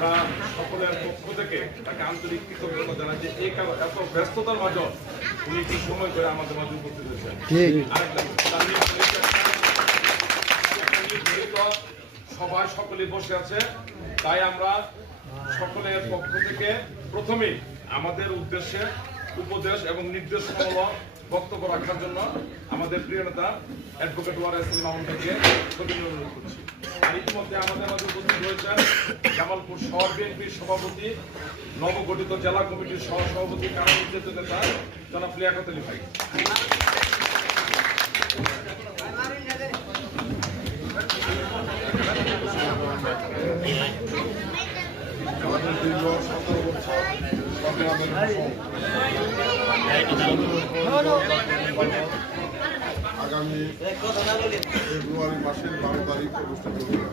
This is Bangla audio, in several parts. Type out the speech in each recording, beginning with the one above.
আমরা সকলের পক্ষ থেকে তাকে আন্তরিক কৃতজ্ঞতা জানাই যে এই কারণে এত ব্যস্ততার মাঝে উনি একটু সময় করে আমাদের মাঝে উপস্থিত হয়েছেন। সবাই সকলে বসে আছে, তাই আমরা সকলের পক্ষ থেকে প্রথমেই আমাদের উদ্দেশ্যে উপদেশ এবং নির্দেশমূলক বক্তব্য রাখার জন্য আমাদের প্রিয় নেতা অ্যাডভোকেট ওয়ারেস মাহমুদকে অনুরোধ করছি। আর ইতিমধ্যে আমাদের মাঝে উপস্থিত হয়েছেন জামালপুর শহর বিএনপির সভাপতি, নবগঠিত জেলা কমিটির সহ সভাপতি কারণ নেতা জনাব লিয়াকত আলী ভাই। আমাদের দীর্ঘ 17 বছর আগামী ফেব্রুয়ারি মাসের 12 তারিখ অনুষ্ঠিত হবে।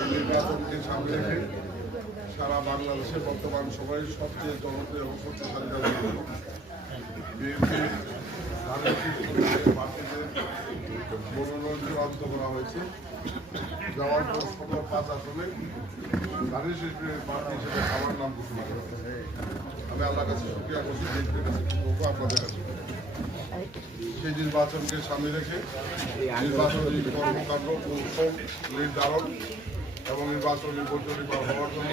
এই নির্বাচনকে সামনে রেখে সারা বাংলাদেশে বর্তমান সময়ে সবচেয়ে জনপ্রিয় এবং শক্তিশালী রাজনীতি বিএনপির প্রার্থীদের মনোনয়ন চূড়ান্ত করা হয়েছে। জামালপুর সদর 5 আসনে ধানের শীষের প্রার্থী হিসেবে আমার নাম ঘোষণা করা হয়েছে। আমি আল্লাহর কাছে শুকরিয়া করছি, বিএনপির কাছে আপনাদের কাছে। সেই নির্বাচনকে সামনে রেখে নির্বাচনী কর্মকাণ্ড কৌশল নির্ধারণ এবং নির্বাচনী বৈঠক হওয়ার জন্য